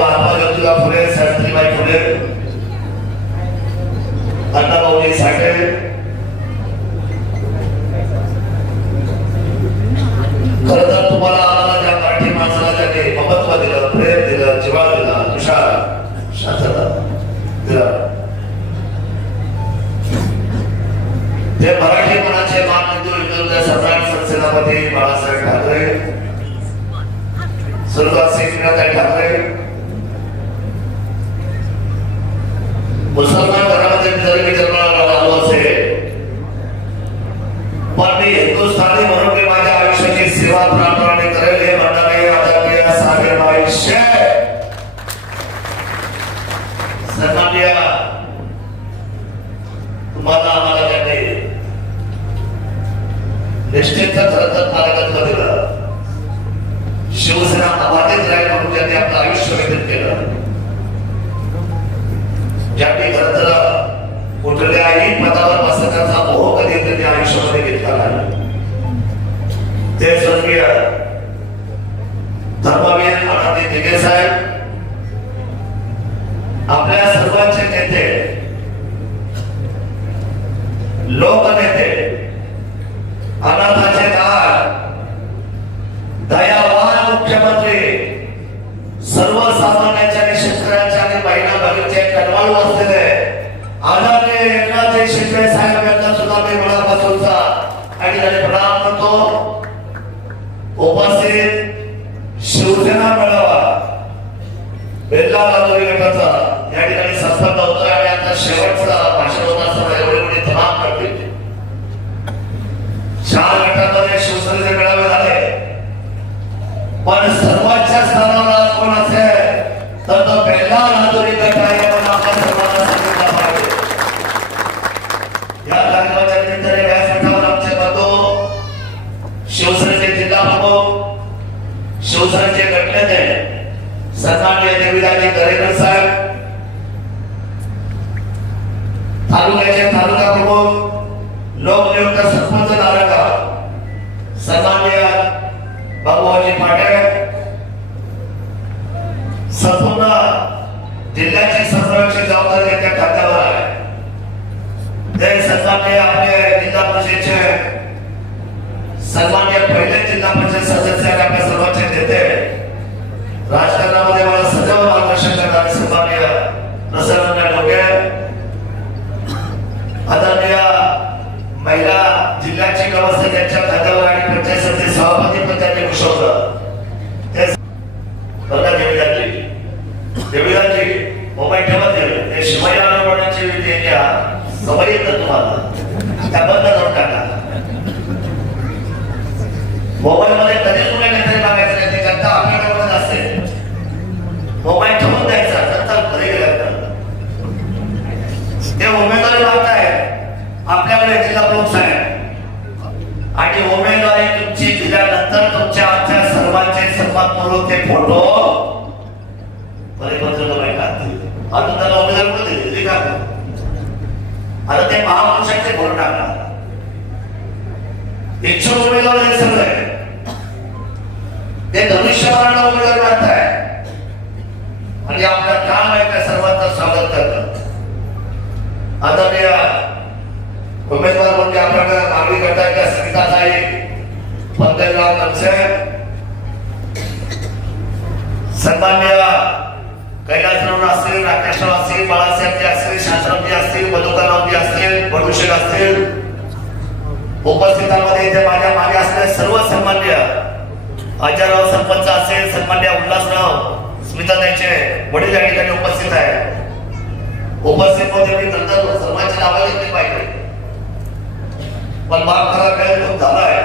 महात्मा ज्योतिबा फुले सावित्रीबाई फुले अण्णाभाऊजी साठे खर तर तुम्हाला आम्हाला ज्या मराठी माणसाला त्याने महत्त्व दिलं प्रेम दिलं जिव्हाळ दिला तुषार शांतता दिला. ते मराठी मनाचे महामंजूर विरोधी सम्राट संसेनापती बाळासाहेब ठाकरे सुरुवात सिंग ठाकरे ಮುಸಲ್ಮಾನ साहेब आपल्या सर्वांचे नेते लोकनेते अनाथाचे दार दयावान मुख्यमंत्री सर्वसामान्यांच्या आणि शेतकऱ्यांच्या आणि महिला भगिनीचे कनवाळू असलेले आदरणीय एकनाथजी शिंदे साहेब यांना सुद्धा मी मनापासूनचा आणि त्याने प्रणाम करतो. उपस्थित शिवसेना मेळावा बेल्ला लातूर गटाचा या ठिकाणी संपन्न होता आणि आता शेवटचा भाषण होत असताना एवढे एवढे तमाम करतील. चार गटामध्ये शिवसेनेचे मेळावे झाले. पण सर्वांच्या स्थानावर आज कोण असेल तर तो बेल्ला लातूरी गट आहे म्हणून आपण सर्वांना सांगितलं पाहिजे या कार्यक्रमाच्या निमित्ताने व्यासपीठावर आमचे बंधू शिवसेनेचे जिल्हा प्रमुख शिवसेनेचे गटनेते सन्माननीय देवीदाजी दरेकर साहेब तालुक्याचे तालुका प्रमुख लोकनियुक्त सरपंच तालुका सन्मान्य बाबूजी पाटील. संपूर्ण जिल्ह्याची सर्वांची जबाबदारी त्यांच्या खात्यावर आहे. ते सन्मान्य आपले जिल्हा परिषदचे सन्मान्य पहिले जिल्हा परिषद सदस्य आपल्या सर्वांचे नेते. राजकारणामध्ये मला सदैव मार्गदर्शन करणारे सन्मान्य प्रसन्न डोके आदरणीय महिला जिल्ह्याची व्यवस्था त्यांच्या खात्यावर आणि पंचायत समिती सभापती पण त्यांनी घुसवलं ते बघा मोबाईल ठेवत ते शिवाय आणवण्याची येतात तुम्हाला. त्या बंद मोबाईल ठेवून द्यायचा नंतर घरी गेल्यानंतर ते उमेदवारी मागताय. आपल्याकडे जिल्हा प्रमुख साहेब. आणि उमेदवारी तुमची दिल्यानंतर तुमच्या आमच्या सर्वांचे सन्मानपूर्वक ते फोटो परिपत्रक काढतील आता त्याला उमेदवार कुठे दिली? दिली का? आता ते महापुरुषांचे फोटो टाकणार. इच्छुक उमेदवार हे सगळे. ते धनुष्यबाणाला उमेदवार मानताय आणि आपलं काम आहे त्या सर्वांचं स्वागत करणं मी उमेदवार म्हणजे आपल्याकडे मागणी गटाच्या सविताताई पंकजराव नक्षे सन्मान्य कैलासराव असतील राकेशराव असतील बाळासाहेबजी असतील शास्त्रावजी असतील मधुकररावजी असतील बडुशेख असतील उपस्थितांमध्ये इथे माझ्या मागे असलेले सर्व सन्मान्य अजयराव सरपंच असेल सन्मान्य उल्हासराव स्मिता त्यांचे वडील या ठिकाणी उपस्थित आहे उपस्थित होते मी नंतर सर्वांची नावं घेतली पाहिजे. पण माफ करा वेळ खूप झाला आहे.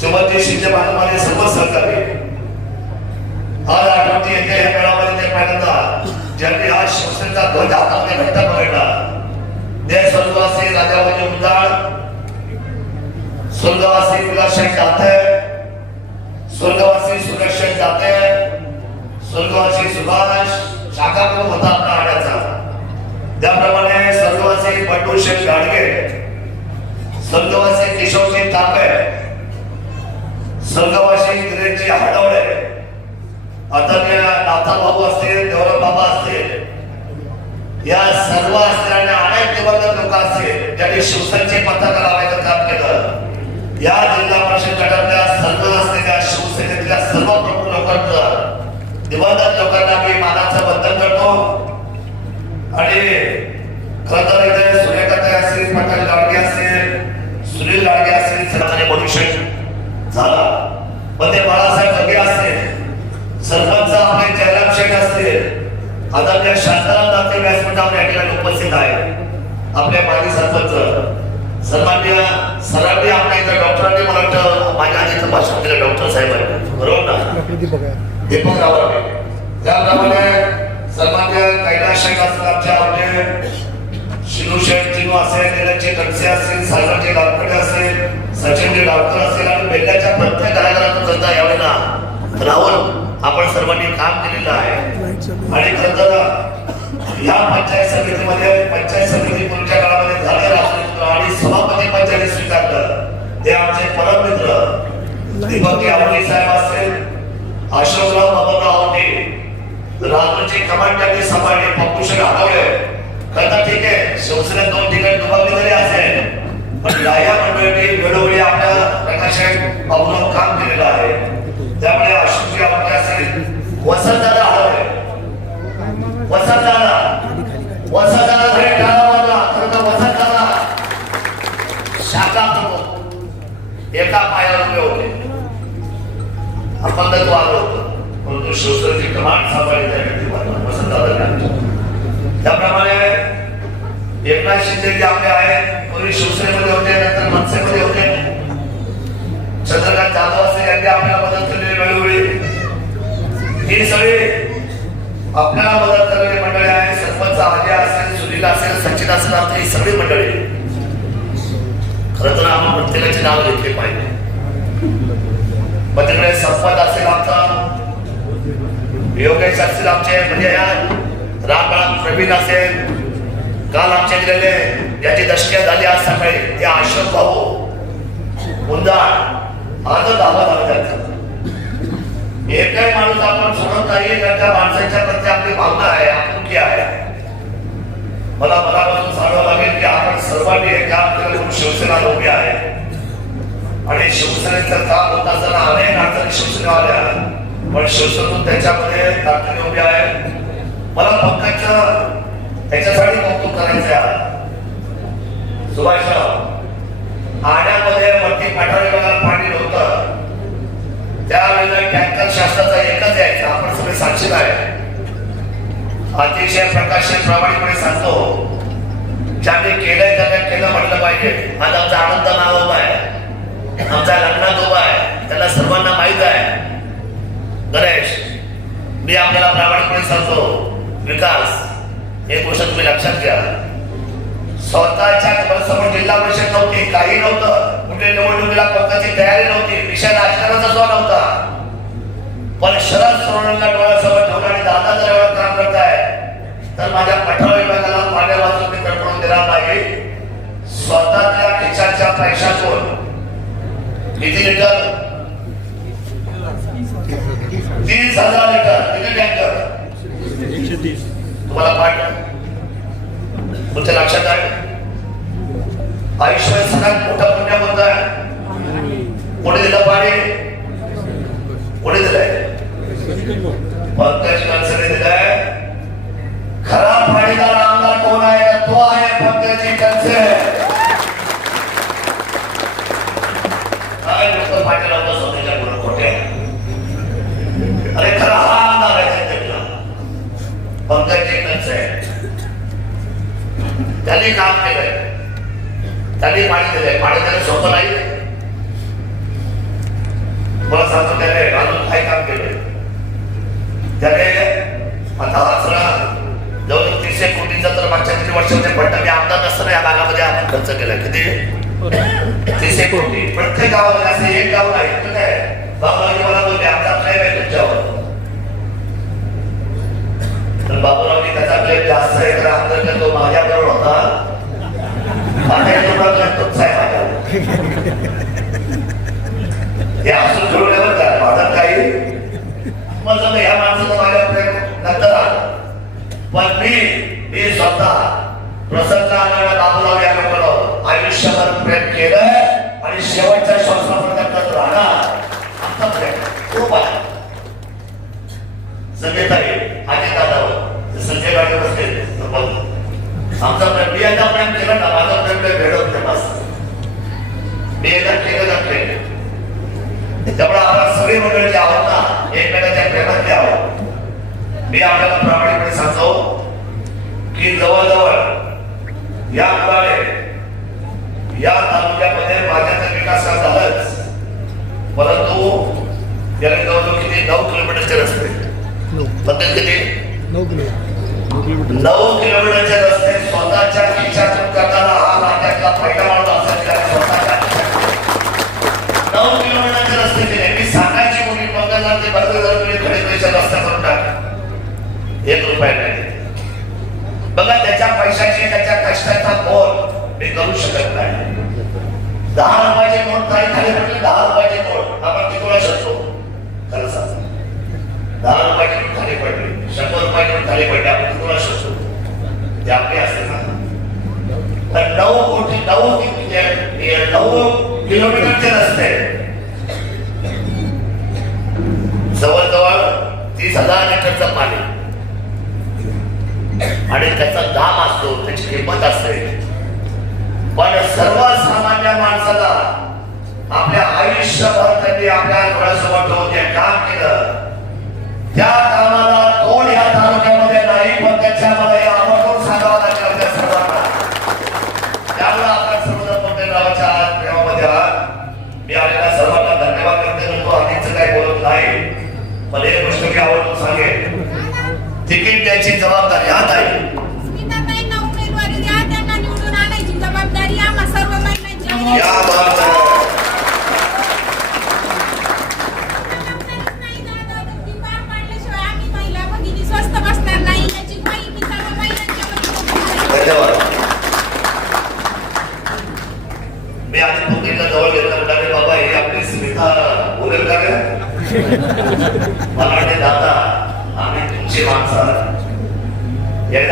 चिमनजी शिंदे माझे सर्व सहकारी आज आठवणी येते या मेळाव्यामध्ये ते पहिल्यांदा ज्यांनी आज शिवसेनेचा ध्वज हातामध्ये घट्टा पकडला. देश स्वर्गवासी राजाबाजी उद्दाळ स्वर्गवासी विलासक जाते स्वर्गवासी सुरक्षक जाते स्वर्गवासी सुभाष शाखा होता आपला आड्याचा त्याप्रमाणे स्वर्गवासी बंडूशेठ गाडगे स्वर्गवासी किशोरजी तापे स्वर्गवासी गिरीजी हडवळे आदरणीय नाथा भाऊ असतील देवराम बाबा असतील या सर्व असणाऱ्या अनेक दिवंगत लोक असतील ज्यांनी शिवसेनेचे पताका लावायचं काम केलं. या जिल्हा परिषद गटातल्या सर्व असलेल्या शिवसेनेतल्या सर्व प्रमुख लोकांचं दिवंगत लोकांना मी मानाचं बंधन करतो. आणि खरं तर इथे सूर्यकांत असतील पटेल गाडगे असतील सुनील गाडगे असतील सर्वांनी मनुष्य झाला. पण ते बाळासाहेब बगे असतील सरपंच आपले जयराम शेठ असतील आदरणीय शांताराम दाते व्यासपीठावर या ठिकाणी उपस्थित आहे. आपले माजी सरपंच सन्मान्य सरांनी आपल्या इथं डॉक्टरांनी मला वाटतं माझ्या आधीचं भाषण केलं डॉक्टर साहेबांनी. बरोबर ना? दीपक रावळ त्याप्रमाणे सन्मान्य कैलास शेख असतील आमच्या आपले शिनू शेठ चिनू असेल त्याचे खडसे असतील सागरजी लालकडे असेल सचिनचे डावकर असेल आणि बेल्ल्याच्या प्रत्येक घराघरातून जनता यावेळेला राहुल आपण सर्वांनी काम केलेलं आहे. आणि खरं या पंचायत समितीमध्ये पंचायत समिती पुढच्या काळामध्ये झाले राजमित्र आणि सभापती पंचायत स्वीकारलं. ते आमचे परम मित्र दीपक यावली साहेब असेल अशोकराव बाबूराव आवटे राजूची कमांड त्यांनी सांभाळली पप्पूशी हातवले खरं ठीक आहे शिवसेना दोन ठिकाणी दुभागली जरी असेल पण या या वेळोवेळी आपल्या प्रकाशात अवलंब काम केलेलं आहे. त्यामुळे अशोकजी आपल्या असतील वसंतदादा हळवे वसंतदादा शिवसेनेची कमांड सांभाळली त्या त्याप्रमाणे एकनाथ शिंदे जे आपले आहेत पूर्वी शिवसेनेमध्ये होते नंतर मनसेमध्ये होते. चंद्रकांत जाधव असेल यांनी आपल्याला मदत केलेली वेळोवेळी. ही सगळी आपल्याला मदत करणारी मंडळी आहे सरपंच आर्या असेल सुनील असेल सचिन असेल आमची ही सगळी मंडळी. खरं तर आपण प्रत्येकाची नाव घेतली पाहिजे. मग तिकडे संपत असेल आमचा योगेश असतील आमचे म्हणजे या रामबाळ प्रवीण असेल काल आमच्या गेलेले याची दशक्या झाली आज सकाळी ते अशोक भाऊ मुंदाळ आजच आवाज आला त्यांचा एकही माणूस आपण सोडत नाही त्या माणसाच्या प्रती आपली भावना आहे आपुलकी आहे. मला मनापासून सांगावं लागेल की आपण सर्वांनी हे काम केलं म्हणून शिवसेना उभी आहे. आणि शिवसेनेचं काम होत असताना अनेक अडचणी शिवसेना आल्या पण शिवसेनेतून त्याच्यामध्ये ताकदीने उभे आहे. मला पंकजचं त्याच्यासाठी कौतुक करायचं आहे सुभाषराव आण्यामध्ये वरती पठार विभागाला पाणी नव्हतं. त्यावेळेला टँकर शासनाचा एकच यायचा आपण सगळे साक्षीदार आहे. अतिशय प्रकाशित प्रामाणिकपणे सांगतो. ज्यांनी केलंय त्याने केलं म्हटलं पाहिजे. आज आमचा आनंद नाव उभा आहे. आमचा लग्नात उभा आहे. त्यांना सर्वांना माहीत आहे. गणेश मी आपल्याला प्रामाणिकपणे सांगतो विकास एक गोष्ट तुम्ही लक्षात घ्या. स्वतःच्या समोर जिल्हा परिषद नव्हती काही नव्हतं. कुठे निवडणुकीला कोणत्याची तयारी नव्हती विषय राजकारणाचा सुद्धा नव्हता. पण शरद सोनवणेला डोळ्यासमोर ठेवून आणि दादा जर एवढं काम करताय तर माझ्या पठार विभागाला पाण्या वाचून मी कडकडून देणार नाही. स्वतःच्या खिशाच्या पैशातून किती लिटर तीस हजार लिटर. किती टँकर? तुम्हाला पाठ. तुमच्या लक्षात आहे? आयुष्य सगळ्यात मोठा पुण्य कोणता आहे. कोणी दिलं पाणी? कोणी दिलंय? पंकज कणसने दिलंय. खरा पाणीदार आमदार कोण आहे? तो आहे पंकजी कणसे काय लोक पाठी लावतात स्वतःच्या पुढे खोटे अरे हा आमदार आहे त्यांच्याकडला पंकजी कणसे त्यांनी काम केलंय त्यांनी पाणी दिलंय पाणी त्याने सोपं नाही मला सांगतो त्याने अजून काय काम केलंय त्याने आता हा सगळा जवळजवळ तीनशे कोटीचा तर मागच्या किती वर्षाचे पडतं मी आमदार नसताना या भागामध्ये आपण खर्च केला किती तीनशे कोटी प्रत्येक गावाला असं एक गाव नाही तर काय मला बोलले आमचा प्रेम आहे तुमच्यावर. तर बाबूरावजी त्याचा प्रेम जास्त आहे तर अंतर्गत तो माझ्याबरोबर होता? आता येतो प्रकार आहे माझ्यावर. हे माझा काही माझं ह्या माणसाचा माझ्या प्रेम नंतर पण मी मी स्वतः प्रसन्न आनंद बाबूराव आयुष्यभर प्रेम केलं आणि शेवटच्या श्वासापर्यंत राहणार. आमचा प्रेम खूप आहे. संजय आणि दादावर हो. संजय गाडी बसले आमचा प्रेम मी एकदा प्रेम ना माझा प्रेम लय भेट होते बस. मी एकदा केलं प्रेम त्यामुळे आम्हाला सगळे मंडळी आहोत ना एकमेकाच्या प्रेमातली आहोत मी आपल्याला प्रामाणिकपणे सांगतो की जवळजवळ या मुलाने या तालुक्यामध्ये माझ्या विकास झालाच. परंतु त्याने जवळजवळ किती नऊ किलोमीटरचे रस्ते. पद्धत किती नऊ किलो नऊ किलोमीटरचे रस्ते स्वतःच्या खिशातून करताना हा राज्यातला पहिला माणूस स्वतःच्या खिशातून. नऊ किलोमीटरचे रस्ते केले मी सांगायची कोणी बघायला ते बघायला तुम्ही खडे पैसे रस्ता करून टाका एक रुपया नाही. बघा त्याच्या पैशाची त्याच्या कष्टाचा मोल मी करू शकत नाही. दहा रुपयाचे नोट काही खाली पडले दहा रुपयाचे नोट आपण टिकवू शकतो खरं सांग दहा रुपयाची खाली पडले. शंभर रुपये घेऊन खाली पडले. आपण टिकवू शकतो ते आपले असते ना. तर नऊ कोटी नऊ नऊ किलोमीटरचे रस्ते. जवळजवळ तीस हजार लिटरचा पाणी. आणि त्याचा दाम असतो त्याची किंमत असते. पण सर्वसामान्य माणसाला आपल्या आयुष्यभर त्यांनी आपल्या डोळ्यासमोर ठेवून काम केलं त्या कामाला तोड या तालुक्यामध्ये नाही पण त्याच्यामध्ये आवर्जून सांगावं लागेल त्या सर्वांना. त्यामुळे आपण सर्वजण मोठे गावाच्या आज प्रेमामध्ये आहात. मी आलेल्या सर्वांना धन्यवाद करते म्हणतो आधीच काही बोलत नाही पण एक गोष्ट मी आवर्जून सांगेन. तिकीट द्यायची जबाबदारी हात आहे स्मिताताईंना उमेदवारी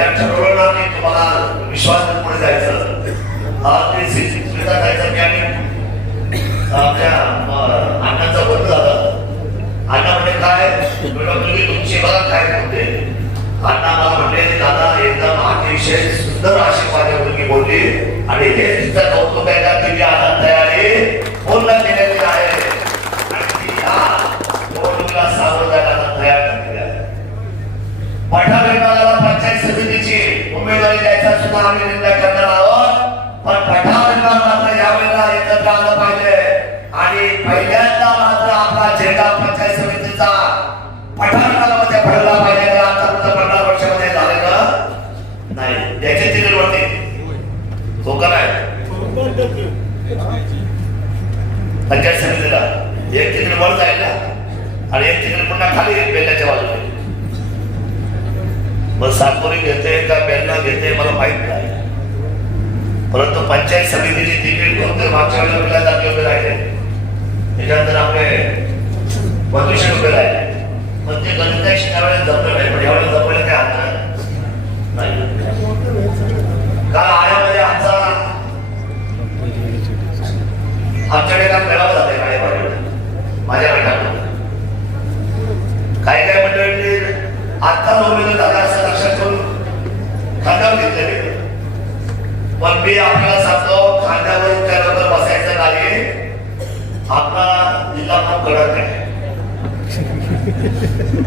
एकदा ठरवलं ना की तुम्हाला विश्वास पुढे जायचं. आज ते स्मिता जायचं की आम्ही आपल्या अण्णा म्हणजे काय? तुम्ही तुमची मला काय म्हणते अण्णा मला म्हणले दादा एकदम अतिशय सुंदर अशी माझ्या मुलगी बोलली आणि हे तिचं कौतुक आहे का? मग सातपुरी घेते का बेलना घेते मला माहीत नाही. परंतु पंचायत समितीची तिकीट कोणते मागच्या वेळेला आपल्या जागी उभे राहिले त्याच्यानंतर आपले बंधुशे उभे राहिले पण ते गणिताशी त्यावेळेस जपलं नाही पण यावेळेस जपलं काय आता नाही. काल आयामध्ये म्हणजे आमचा आमच्याकडे काम मिळावं जाते माझ्या गटामध्ये. काही काही मंडळी आता उमेदवार झाला असं लक्षात खांद्यावर घेतलेले पण मी आपल्याला सांगतो खांद्यावर त्या लवकर बसायचं नाही आपला जिल्हा खूप कडक आहे.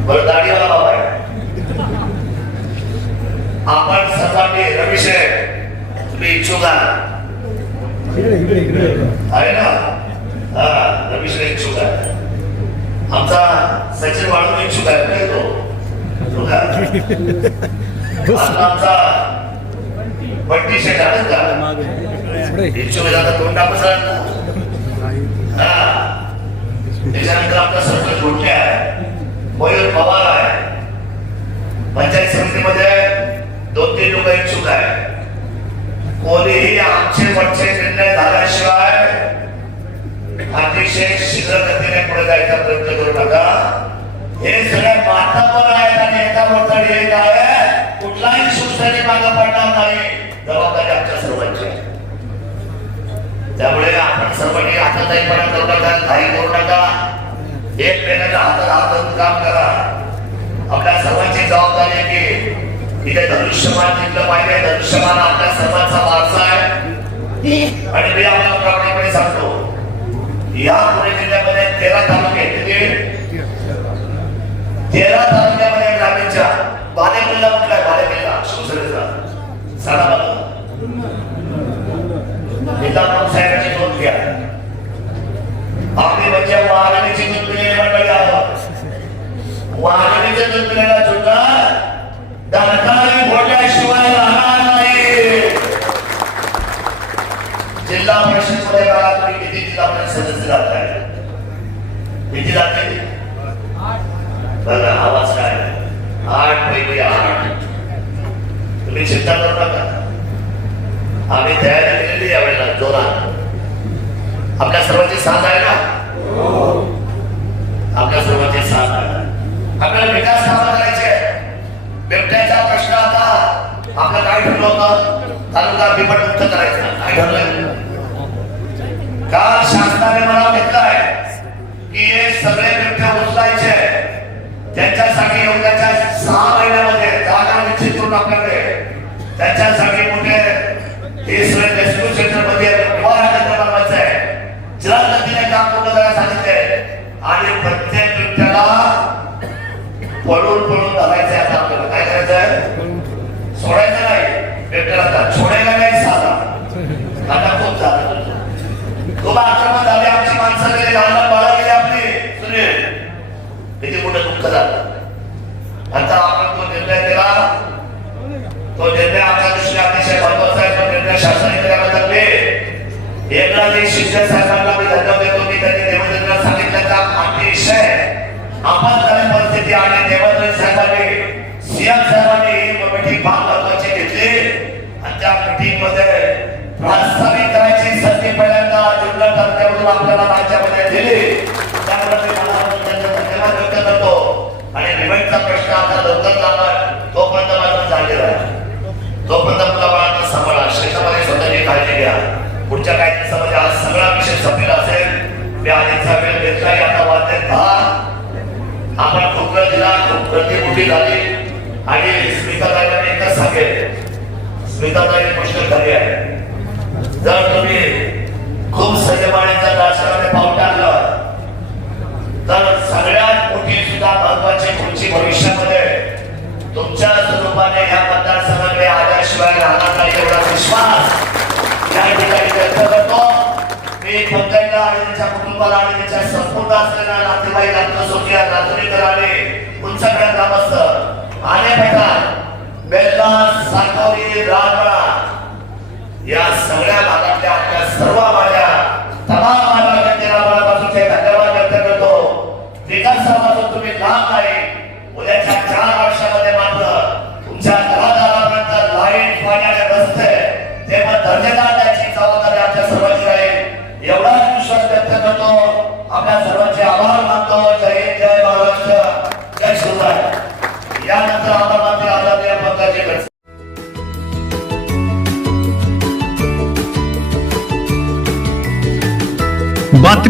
बरं दाढीवाला बाबा. आहे आपण सर्वांनी रविशे तुम्ही इच्छुक आहात. आहे ना? हा इच्छुक आहे. आमचा सचिन वाळू इच्छुक आहे तो? का तोंड त्याच्यानंतर आपला सरपंच मयूर पवार आहे पंचायत समितीमध्ये दोन तीन लोक इच्छुक आहे कोणीही आमचे पक्षे निर्णय झाल्याशिवाय अतिशय शीघ्र गतीने पुढे जायचा प्रयत्न करू नका हे सगळे माथावर आहेत आणि एका वरचढ एक आहे. कुठलाही शिवसेने मागे पडणार नाही. जबाबदारी आमच्या सर्वांची त्यामुळे आपण सर्वांनी आता हाताताईपणा करू नका काही करू नका. एकमेकांच्या हातात हात धरून काम करा. आपल्या सर्वांची जबाबदारी आहे की इथे धनुष्यमान जिंकलं पाहिजे. धनुष्यमान आपल्या सर्वांचा वारसा आहे. आणि मी आपल्याला प्रामाणिकपणे सांगतो या पुणे जिल्ह्यामध्ये तेरा तालुके किती तेरा तालुक्यामध्ये ग्रामीणच्या बालेकिल्ला कुठला आहे बालेकिल्ला शिवसेनेचा सांगा मला इंदापूर साहेबांची नोंद घ्या आम्ही म्हणजे वाघणीची दूध पिलेली मंडळी आहोत वाघणीच्या दूध पिलेला सुद्धा दरकारी भोट्याशिवाय राहणार नाही जिल्हा परिषद सदस्य बघा आवाज काय आठ पैकी आठ. तुम्ही चिंता करू नका. आम्ही तयारी केलेली यावेळी पळून पळून धरायचं आता आपल्याला. काय करायचंय? सोडायचं नाही. बिबट्याला आता सोडायला नाही साधा. आता खूप झाला. खूप आक्रमण झाले आमची माणसं गेले लहान बाळा गेली आपली. सुनील किती मोठं दुःख झालं. आता आपण तो निर्णय केला तो निर्णय आमच्या दृष्टीने अतिशय महत्त्वाचा आहे. तो निर्णय शासनाने करायला लागले एकनाथजी शिक्षण साहेबांना मी धन्यवाद देतो. मी त्यांनी देवेंद्रला सांगितलं का? अतिशय आपत्कालीन परिस्थिती आणि देवेंद्र साहेबांनी सीएम साहेबांनी ही मीटिंग फार महत्वाची घेतली. आणि त्या मीटिंगमध्ये प्रस्तावित करायची संधी पहिल्यांदा जिल्हा तालुक्यामधून आपल्याला राज्यामध्ये दिली. त्यामुळे आपण खूप दिला खूप प्रतिमुठी झाली. आणि स्मिताताईला एकच सांगेल स्मिताताई गोष्ट खरी आहे. जर तुम्ही खूप संयमाने दर्शनाने पाऊल टाकलं तर सगळ्यात मोठी सुद्धा महत्वाची पुढची भविष्यामध्ये तुमच्या स्वरूपाने या मतदारसंघाकडे आल्याशिवाय राहणार नाही एवढा विश्वास. या ठिकाणी व्यक्त करतो. त्याच्या कुटुंबाला आणि त्याच्या संपूर्ण असलेल्या नातेवाईक आत्मसोखिया नागरिकर आणि उंचकडे ग्रामस्थ आले बेटा बेल्ला साकोरी राजवाडा. या सगळ्या भागातल्या आपल्या सर्व माझ्या तमाम माझ्या जनतेला मनापासूनचे धन्यवाद व्यक्त करतो. विकासापासून तुम्ही लाभ नाही. उद्याच्या चार वर्षामध्ये मात्र